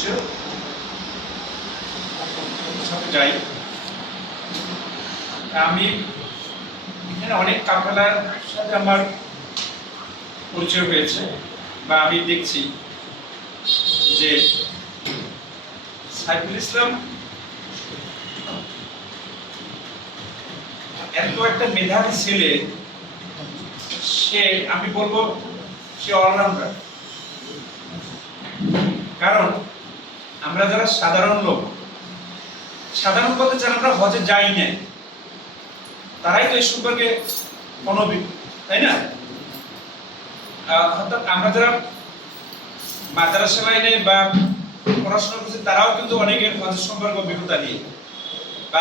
উদ্দেশ্যে যাই। আমি এখানে অনেক কাফেলার সাথে আমার পরিচয় হয়েছে বা আমি দেখছি যে সাইফুল ইসলাম এত একটা মেধাবী ছেলে, সে আমি বলব সে অলরাউন্ডার কারণ আমরা যারা সাধারণ লোক, সাধারণ বলতে যারা আমরা হজে যাই না, তারাই তো এই সম্পর্কে অনভিজ্ঞ, তাই না? অর্থাৎ আমরা যারা মাদ্রাসা লাইনে বা পড়াশোনা করছি, তারাও কিন্তু অনেকের হজের সম্পর্কে অভিজ্ঞতা নেই বা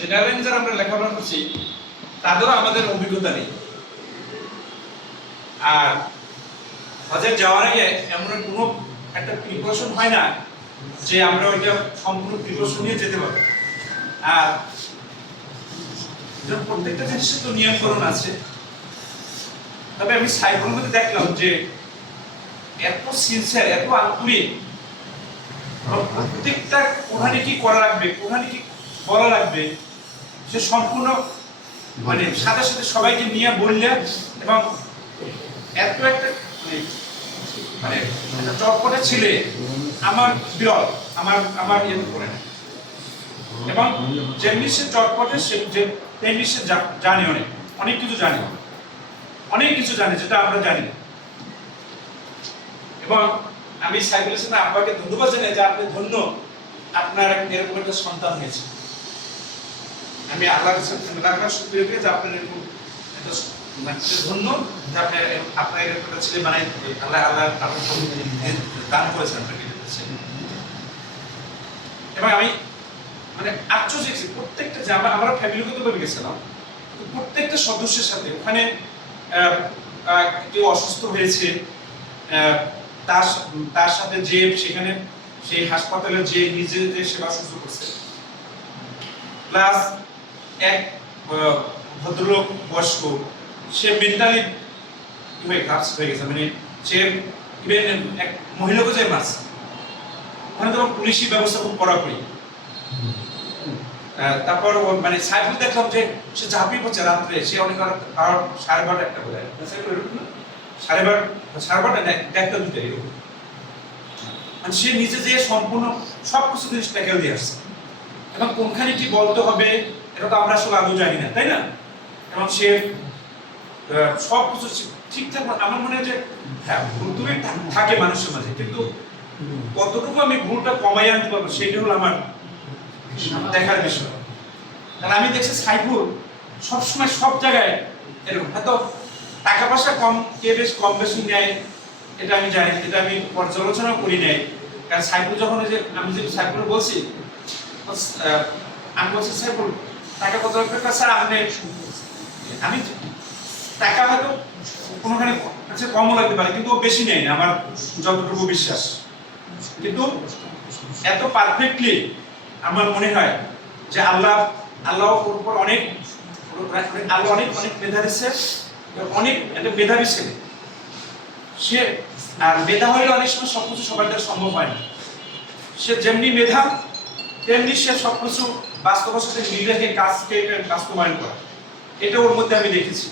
জেনারেল যারা আমরা লেখাপড়া করছি, তাদেরও আমাদের অভিজ্ঞতা নেই। আর হজে যাওয়ার আগে এমন কোনো একটা প্রিপারেশন হয় না যে আমরা ওইটা সম্পূর্ণ প্রিপারেশন নিয়ে যেতে পারব। আর প্রত্যেকটা জিনিসের তো নিয়মকরণ আছে। তবে আমি সাইকেল মধ্যে দেখলাম যে এত সিনসিয়ার এত আন্তরিক প্রত্যেকটা কোথানে কি করা লাগবে কোথানে কি বলা লাগবে, সে সম্পূর্ণ মানে সাথে সাথে সবাইকে নিয়ে বললে এবং এত একটা মানে মানে চটপটে ছেলে। আমার বিরল, আমার আমার ইয়ে করে না। এবং যেমনি সে চটপটে সে তেমনি সে জানে অনেক অনেক কিছু জানে। অনেক কিছু জানে, যেটা আমরা জানি। এবং আমি সাইকেল হোসেন আব্বাকে ধন্যবাদ জানাই যে আপনি ধন্য, আপনার এরকম একটা সন্তান হয়েছে। আমি আল্লাহর কাছে শুকরিয়া যে আপনার এরকম একটা মানে ধন্য, যে আপনি, আপনার এরকম একটা ছেলে বানাই আল্লাহ আল্লাহ আপনার দান করেছেন আপনাকে। এবং আমি মানে আশ্চর্য প্রত্যেকটা যে আমরা আমরা গেছিলাম। প্রত্যেকটা সদস্যের সাথে, ওখানে কেউ অসুস্থ হয়েছে তার তার সাথে যে সেখানে সেই হাসপাতালে যে সেবা করছে। প্লাস এক ভদ্রলোক বয়স্ক, সে মেন্টালি হয়ে হয়ে গেছে। মানে সে এক মহিলাকে যে মাছ ওখানে তো পুলিশি ব্যবস্থা খুব কড়াকড়ি তারপর মানে সাইফুল দেখলাম যে সে ঝাঁপিয়ে পড়ছে রাত্রে। সে অনেক সাড়ে বারোটা একটা বোধ? সাড়ে বারো সাড়ে বারোটা একটা দুটো এরকম। মানে সে নিজে যে সম্পূর্ণ সব কিছু জিনিস ট্যাকেল দিয়ে আসছে। এবং কোনখানে কি বলতে হবে, এটা তো আমরা আসলে আদৌ জানি না, তাই না? এবং সে সব কিছু ঠিকঠাক আমার মনে হয় যে হ্যাঁ থাকে মানুষের মাঝে, কিন্তু কতটুকু আমি ভুলটা কমাই আনতে পারব সেটা হলো আমার দেখার বিষয়। কারণ আমি দেখছি সাইফুল সবসময় সব জায়গায় এরকম। হয়তো টাকা পয়সা কম, কে বেশ কম বেশি নেয়, এটা আমি জানি, এটা আমি পর্যালোচনা করি নাই। কারণ সাইফুল যখন যে, আমি যে সাইফুল বলছি আমি বলছি, সাইফুল, টাকা কত টাকা স্যার, আপনি আমি টাকা হয়তো কোনোখানে কমও লাগতে পারে, কিন্তু ও বেশি নেয় না, আমার যতটুকু বিশ্বাস। কিন্তু এত পারফেক্টলি আমার মনে হয় যে আল্লাহ আল্লাহ ওর উপর অনেক আল্লাহ অনেক অনেক মেধা দিচ্ছে অনেক একটা মেধাবী সে, আর মেধা হইলে অনেক সময় সবকিছু সবার দ্বারা সম্ভব হয় না। সে যেমনি মেধা, তেমনি সে সবকিছু বাস্তবের সাথে মিল কাজকে বাস্তবায়ন করা। এটা ওর মধ্যে আমি দেখেছি।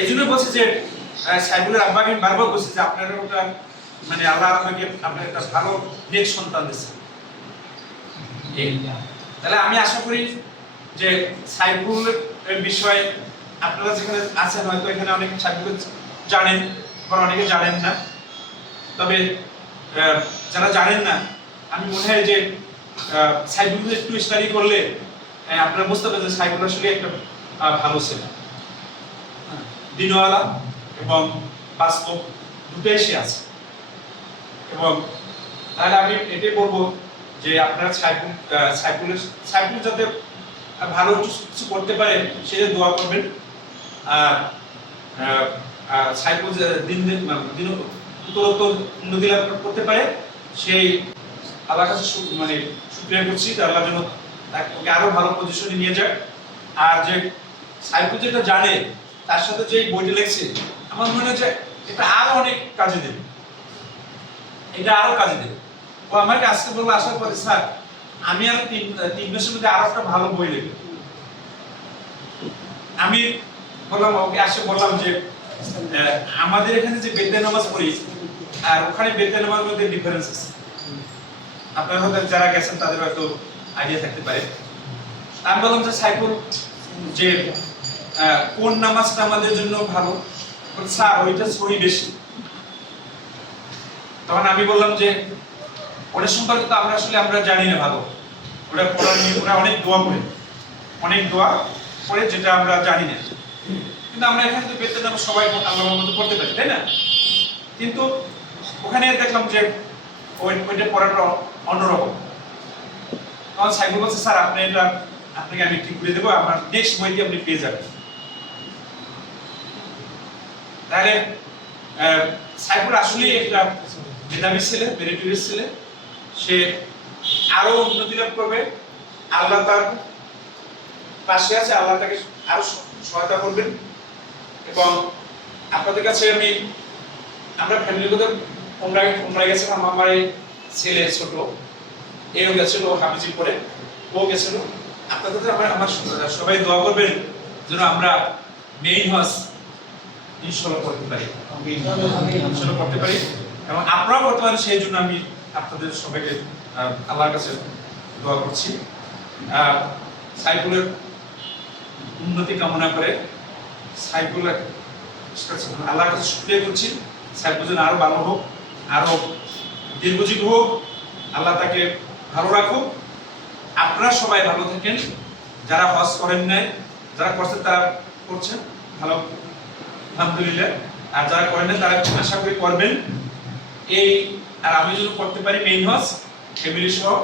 এই জন্য বলছি যে সাইবুলের আব্বাকে আমি বারবার বলছি যে আপনারা ওটা মানে আল্লাহ আপনাকে আপনার একটা ভালো নেক সন্তান দিচ্ছে তাহলে আমি আশা করি যে সাইবুলের বিষয়ে আপনারা যেখানে আছেন হয়তো এখানে অনেক সাইবুল জানেন বা অনেকে জানেন না। তবে যারা জানেন না আমি মনে হয় যে সাইবুল একটু স্টাডি করলে আপনারা বুঝতে পারবেন যে সাইবুল আসলে একটা ভালো ছেলে। দিনওয়ালা এবং বাস্তব দুটোই সে আছে। এবং তাহলে আমি এটাই বলব যে আপনারা সাইকুল সাইকুলের সাইকুল যাতে ভালো কিছু করতে পারে সেটা দোয়া করবেন। আর সাইকুল দিন দিন মানে উন্নতি লাভ করতে পারে, সেই আল্লাহর কাছে সু- মানে শুক্রিয়া করছি আল্লাহ যেন তাকে, ওকে আরও ভালো পজিশনে নিয়ে যাক। আর যে সাইকুল যেটা জানে, তার সাথে যে বইটা লেখছে, আমার মনে হয় যে এটা আরও অনেক কাজে দেবে। এটা আরও কাজে দেবে। ও আমাকে আজকে বলল আসার পরে, স্যার, আমি আর তিন তিন মাসের মধ্যে আরও একটা ভালো বই লিখব আমি বললাম, ওকে, আসে বললাম যে আমাদের এখানে যে বেদে নামাজ পড়ি, আর ওখানে বেদে নামাজের মধ্যে ডিফারেন্স আছে। আপনারা হয়তো যারা গেছেন, তাদের হয়তো আইডিয়া থাকতে পারে। আমি বললাম যে সাইকুল যে কোন নামাজটা আমাদের জন্য ভালো? স্যার, ওইটা সহি বেশি। তখন আমি বললাম যে ওটা সম্পর্কে তো আমরা আসলে আমরা জানি না ভালো। ওটা নিয়ে ওরা অনেক দোয়া করে। অনেক দোয়া করে যেটা আমরা জানি না। কিন্তু আমরা এখানে তো বেতন আমরা সবাই আল্লাহর মতো করতে পারি তাই না? কিন্তু ওখানে দেখলাম যে ওই ওইটা পড়াটা অন্যরকম। তখন সাইবুল বলছে স্যার আপনি এটা আপনাকে আমি ঠিক করে দেবো। আমার নেক্সট বইতে আপনি পেয়ে যাবেন। তাহলে আহ, সাইফুল আসলেই একটা মেধাবী ছেলে মেরিটোরিয়াস ছেলে সে আরও উন্নতি লাভ করবে। আল্লাহ তার পাশে আছে আল্লাহ তাকে আরও সহায়তা করবেন। এবং আপনাদের কাছে আমি আমরা ফ্যামিলিগত তোমরা তোমরা গেছিলাম আমার এই ছেলে ছোট এও গেছিল হাফিজি পরে ও গেছিল। আপনাদের আমার আমার সবাই দোয়া করবেন যেন আমরা মেইন হজ ইনশাল্লাহ করতে পারি। ইনশাল্লাহ করতে পারি। এবং আপনারাও করতে পারেন সেই জন্য আমি আপনাদের সবাইকে আল্লাহর কাছে দোয়া করছি। আহ, সাইফুলের উন্নতি কামনা করে সাইফুলের কাছে আল্লাহর কাছে শুক্রিয়া করছি। সাইফুল যেন আরও ভালো হোক আরও দীর্ঘজীবী হোক আল্লাহ তাকে ভালো রাখুক। আপনারা সবাই ভালো থাকেন। যারা হজ করেন নাই যারা করছেন তারা করছেন। ভালো আলহামদুলিল্লাহ। আর যারা করেন না তারা আশা করি করবেন। এই আর আমি যদি করতে পারি মেইন হজ ফ্যামিলি সহ